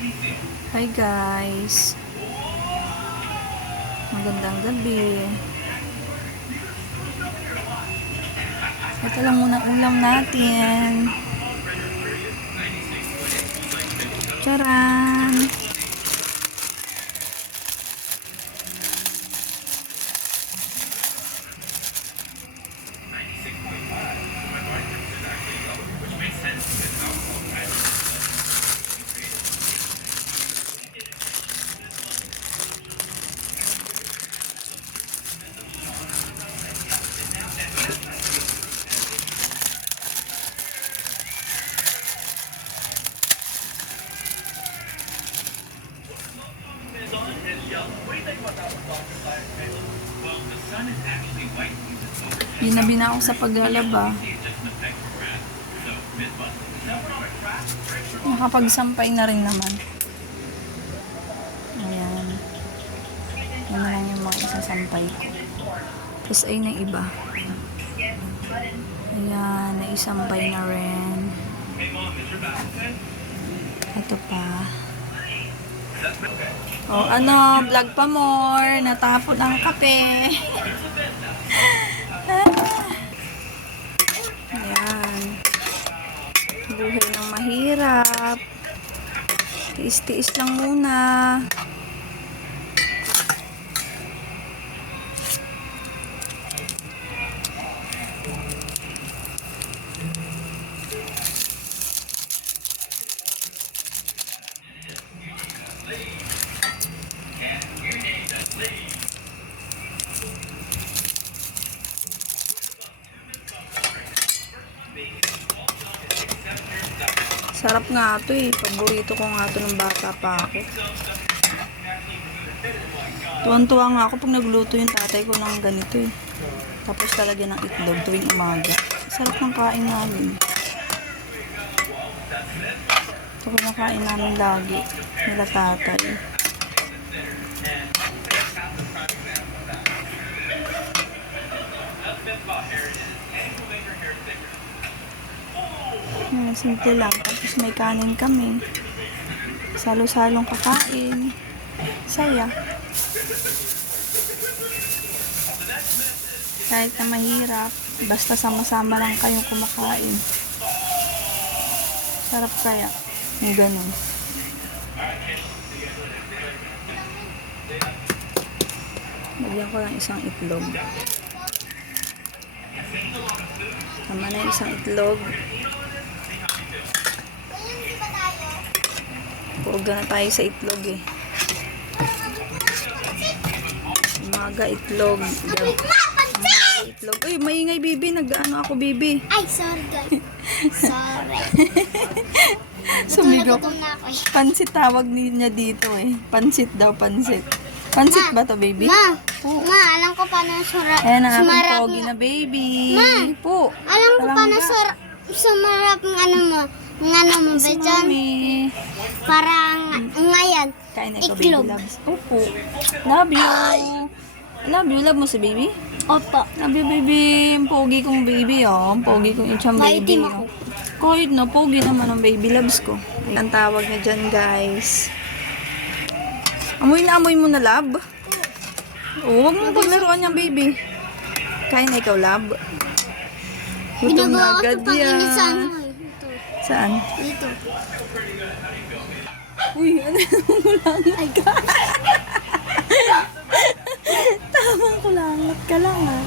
Hi guys, magandang gabi. Ito lang muna ulam natin. Charan! Ginabi na ako sa paglalaba. Nakapagsampay na rin naman. Ayan. Yan na lang yung mga isasampay ko. Tapos ay na iba. Ayan, naisampay na rin. Ito pa. O ano, vlog pa more. Natapon ang kape. Ayan. Buhay ng mahirap. Tiis-tiis lang muna. Sarap nga ito eh. Paborito ko nga ito ng bata pa ako. Tuwan-tuwa nga ako pag nagluto yung tatay ko ng ganito eh. Tapos talagyan ng itlog tuwing umaga. Sarap ng kain namin. Ito kinakain namin lagi. Nila tatay. Simple lang. Tapos may kanin kami. Salo-salong kakain. Saya. Kahit na mahirap, basta sama-sama lang kayong kumakain. Sarap kaya. Yung ganun. Lagyan ko lang isang itlog. Tama na yung isang itlog. Puga na tayo sa itlog eh. Umaga itlog. Umaga itlog. Uy, maingay bibi. Nag-ano ako bibi. Ay, sorry guys. Sorry. Sumigaw. Gutom na ako. Pansit tawag niya dito eh. Pansit daw, pansit. Pansit ba to baby? Ma, alam ko paano Ayan ang aking sumarap pogi na baby. Ma, Po. alam ko paano Palangga. sumarap ng ano mo. Ng ano mo ba Si dyan? Mami. Parang ngayon. Kain na ikaw, Iklog. baby loves. Opo. Love you. Love you. Love mo si baby? Opo. Love you, baby. Ang pogi kong baby, oh. Ang pogi kong itchang baby. Maitim ako. Oh. Kahit na, pogi naman ang baby loves ko. Ang tawag na dyan, guys. Amoy na amoy mo na, love. Oh, huwag mong paglaruan yung baby. Kain na ikaw, love. Gutom na Ginagawa ko agad ito pang init sa yan. ano eh. Ito. Saan? Dito. Uy, ano mo lang? Ay, Tamang kulangot ka lang, ah.